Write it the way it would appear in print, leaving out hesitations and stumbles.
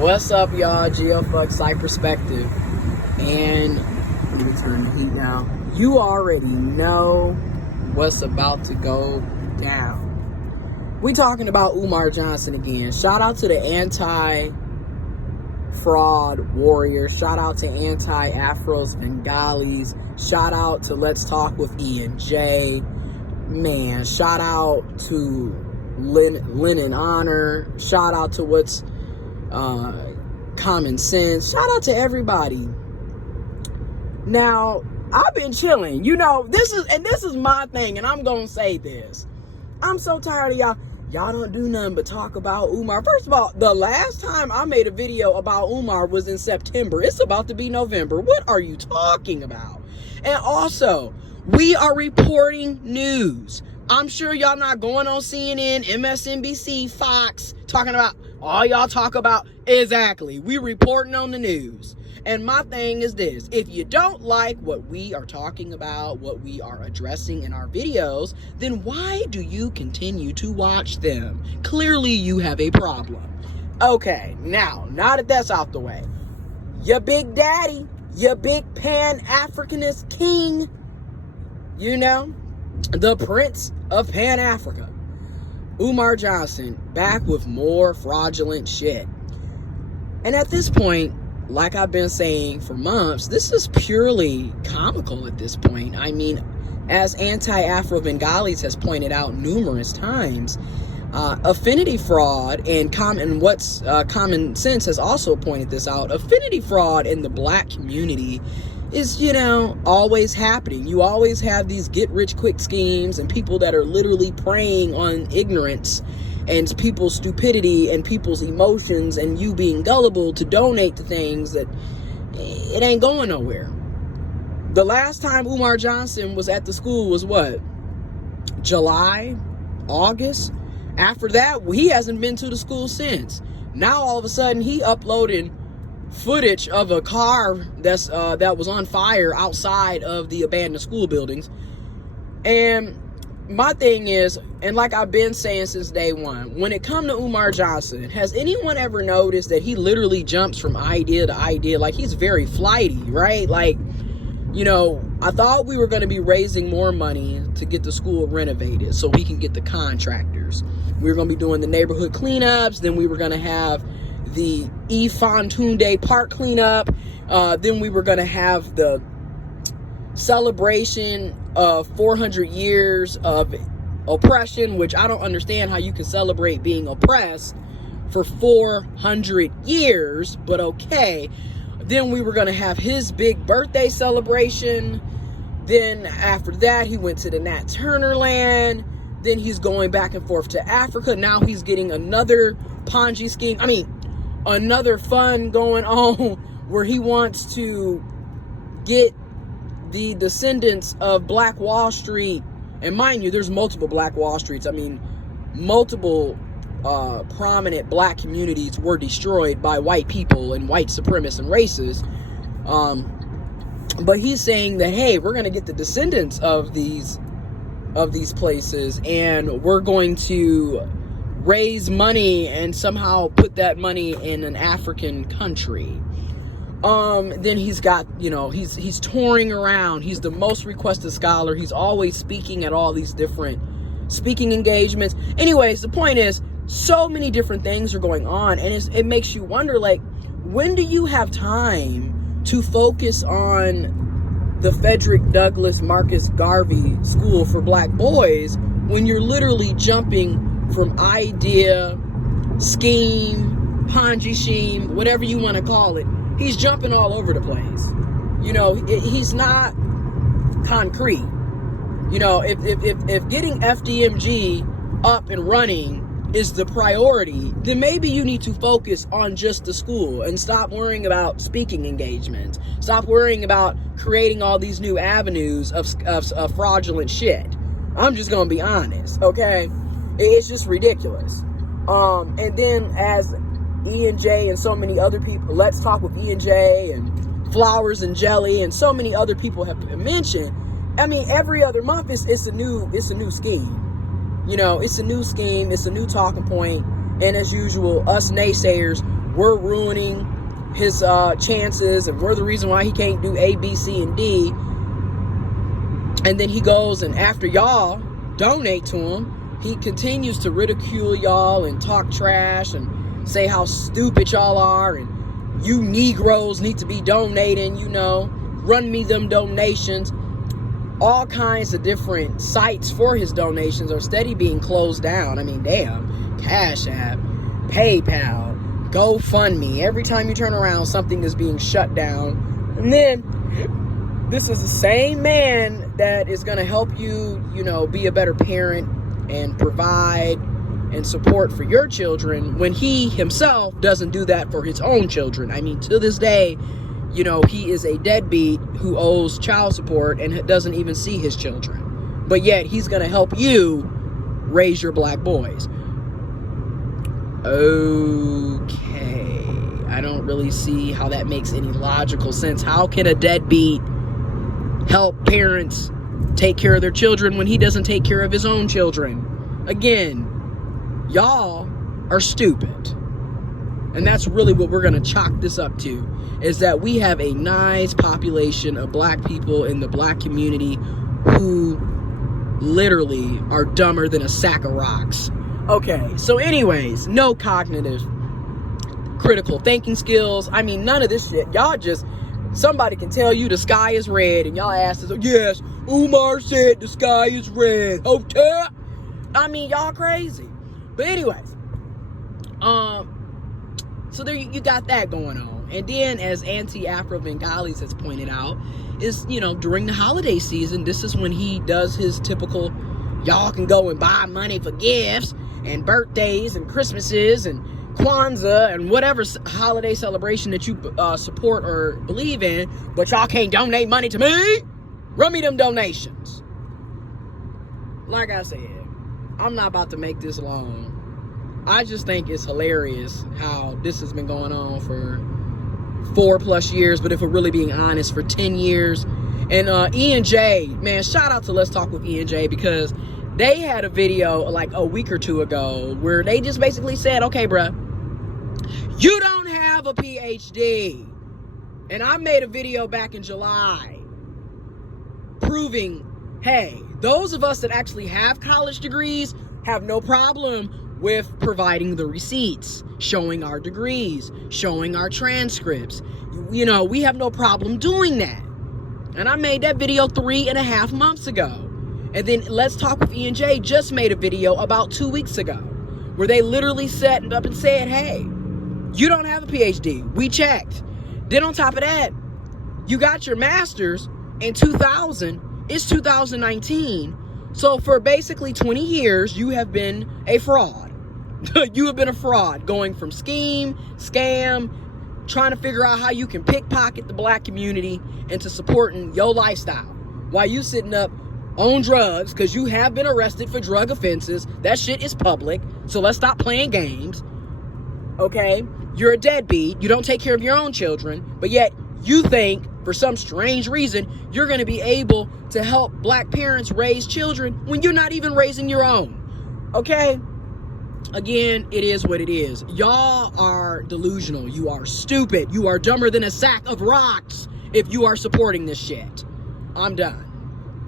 What's up, y'all? GeoFuck Site Perspective. And let me turn the heat down. You already know what's about to go down. We talking about Umar Johnson again. Shout out to the anti-fraud warrior. Shout out to anti-Afros Bengalis. Shout out to Let's Talk with E&J. Man, shout out to Linen Honor. Shout out to what's Common Sense. Shout out to everybody. Now, I've been chilling. You know, this is my thing, and I'm gonna say this. I'm so tired of y'all. Y'all don't do nothing but talk about Umar. First of all, the last time I made a video about Umar was in September. It's about to be November. What are you talking about? And also, we are reporting news. I'm sure y'all not going on CNN, MSNBC, Fox, talking about all y'all talk about. Exactly. We reporting on the news. And my thing is this. If you don't like what we are talking about, what we are addressing in our videos, then why do you continue to watch them? Clearly, you have a problem. Okay, now that that's out the way, your big daddy, your big Pan Africanist king, you know, the Prince of Pan Africa, Umar Johnson, back with more fraudulent shit. And at this point, like I've been saying for months, this is purely comical at this point. I mean, as anti-Afro Bengalis has pointed out numerous times, affinity fraud and Common Sense has also pointed this out. Affinity fraud in the black community is, you know, always happening. You always have these get-rich-quick schemes and people that are literally preying on ignorance and people's stupidity and people's emotions, and you being gullible to donate to things that it ain't going nowhere. The last time Umar Johnson was at the school was what? July? August? After that, he hasn't been to the school since. Now all of a sudden he uploaded footage of a car that was on fire outside of the abandoned school buildings. And my thing is, and like I've been saying since day one, when it comes to Umar Johnson, has anyone ever noticed that he literally jumps from idea to idea? Like, he's very flighty, right? Like, you know, I thought we were going to be raising more money to get the school renovated so we can get the contractors. We were going to be doing the neighborhood cleanups. Then we were going to have the Fontunde Park cleanup. Then we were going to have the celebration of 400 years of oppression, which I don't understand how you can celebrate being oppressed for 400 years, but okay. Then we were going to have his big birthday celebration. Then after that, he went to the Nat Turner land. Then he's going back and forth to Africa. Now he's getting another Ponzi scheme. I mean, another fund going on where he wants to get the descendants of Black Wall Street. And mind you, there's multiple Black Wall Streets. I mean, multiple prominent black communities were destroyed by white people and white supremacists and racists. But he's saying that, hey, we're going to get the descendants of these places, and we're going to raise money and somehow put that money in an African country. Then he's got, you know, he's touring around. He's the most requested scholar. He's always speaking at all these different speaking engagements. Anyways, the point is, so many different things are going on, and it makes you wonder, like, when do you have time to focus on the Frederick Douglass Marcus Garvey School for Black Boys when you're literally jumping from idea, scheme, Ponzi scheme, whatever you want to call it? He's jumping all over the place. You know, he's not concrete. You know, if getting FDMG up and running is the priority, then maybe you need to focus on just the school and stop worrying about speaking engagements. Stop worrying about creating all these new avenues of fraudulent shit. I'm just gonna be honest, okay? It's just ridiculous. And then as E&J and so many other people, Let's Talk with E&J and Flowers and Jelly and so many other people have mentioned, I mean, every other month it's a new scheme. You know, it's a new scheme, it's a new talking point, and as usual, us naysayers, we're ruining his chances, and we're the reason why he can't do A, B, C, and D. And then he goes, and after y'all donate to him, he continues to ridicule y'all and talk trash and say how stupid y'all are, and you Negroes need to be donating, you know, run me them donations. All kinds of different sites for his donations are steady being closed down. I mean, damn, Cash App, PayPal, GoFundMe. Every time you turn around, something is being shut down. And then this is the same man that is going to help you, you know, be a better parent and provide and support for your children when he himself doesn't do that for his own children. I mean, to this day, you know, he is a deadbeat who owes child support and doesn't even see his children. But yet he's going to help you raise your black boys. Okay. I don't really see how that makes any logical sense. How can a deadbeat help parents take care of their children when he doesn't take care of his own children? Again, y'all are stupid. And that's really what we're going to chalk this up to, is that we have a nice population of black people in the black community who literally are dumber than a sack of rocks. Okay, so anyways, no cognitive critical thinking skills. I mean, none of this shit. Y'all just, somebody can tell you the sky is red and y'all asses, yes, Umar said the sky is red. Okay. I mean, y'all crazy. But anyways, so there you got that going on. And then, as Anti-Afro-Bengalis has pointed out, is, you know, during the holiday season, this is when he does his typical, y'all can go and buy money for gifts and birthdays and Christmases and Kwanzaa and whatever holiday celebration that you support or believe in, but y'all can't donate money to me. Run me them donations. Like I said, I'm not about to make this long. I just think it's hilarious how this has been going on for 4+ years, but if we're really being honest, for 10 years. And E&J, man, shout out to Let's Talk with E&J, because they had a video like a week or two ago where they just basically said, okay, bruh, you don't have a PhD. And I made a video back in July proving, hey, those of us that actually have college degrees have no problem with providing the receipts, showing our degrees, showing our transcripts. You know, we have no problem doing that. And I made that video 3.5 months ago. And then Let's Talk with E&J just made a video about 2 weeks ago where they literally set up and said, hey, you don't have a PhD. We checked. Then on top of that, you got your master's in 2000. It's 2019. So for basically 20 years, you have been a fraud. You have been a fraud, going from scheme, scam, trying to figure out how you can pickpocket the black community into supporting your lifestyle while you sitting up on drugs, because you have been arrested for drug offenses. That shit is public. So let's stop playing games. Okay? You're a deadbeat. You don't take care of your own children, but yet you think for some strange reason you're going to be able to help black parents raise children when you're not even raising your own. Okay? Again, it is what it is. Y'all are delusional. You are stupid. You are dumber than a sack of rocks if you are supporting this shit. I'm done.